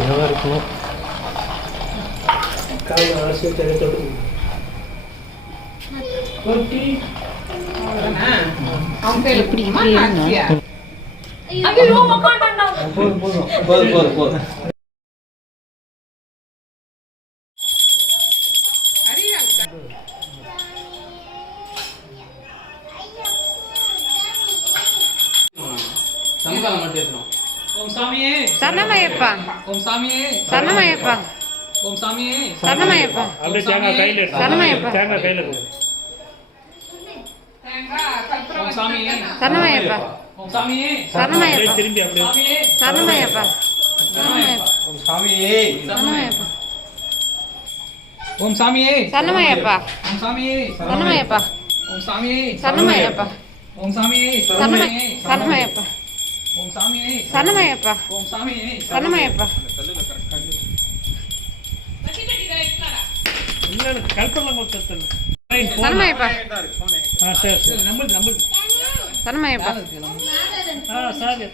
நல்லா இருக்கணும் போதும் போதும் போதும் போதும் போதும் சமகாலம் மட்டும் இருக்கணும் ஓம் சாமியே சரணமய்யப்ப ஓம் சாமியே சரணமய்யப்ப ஓம் சாமியே சரணமய்யப்ப அப்படியே தேங்காய் கையில் எடுத்து சரணமய்யப்ப தேங்காய் கையில் ஓம் சாமியே சரணமய்யப்ப ஓம் சாமியே அப்படியே சரணமய்யப்ப திரும்பி அப்படியே சாமியே சரணமய்யப்ப சரணமய்யப்ப ஓம் சாமியே சரணமய்யப்ப ஓம் சாமியே சரணமய்யப்ப ஓம் சாமியே சரணமய்யப்ப ஓம் சாமியே சரணமய்யப்ப ஓம் சாமியே சரணமய் சரணமய்யப்ப ஓம் சாமியே ஓம் சாமியே சரணமய்யப்ப இன்னொன்று கல்பனை ஆ சரி சரி. ஆ சாரி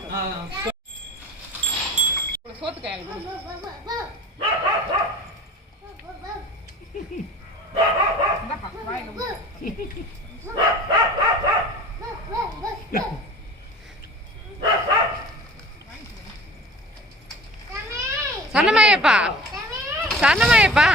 சன்னமாயப்பா. சன்னமாயப்பா.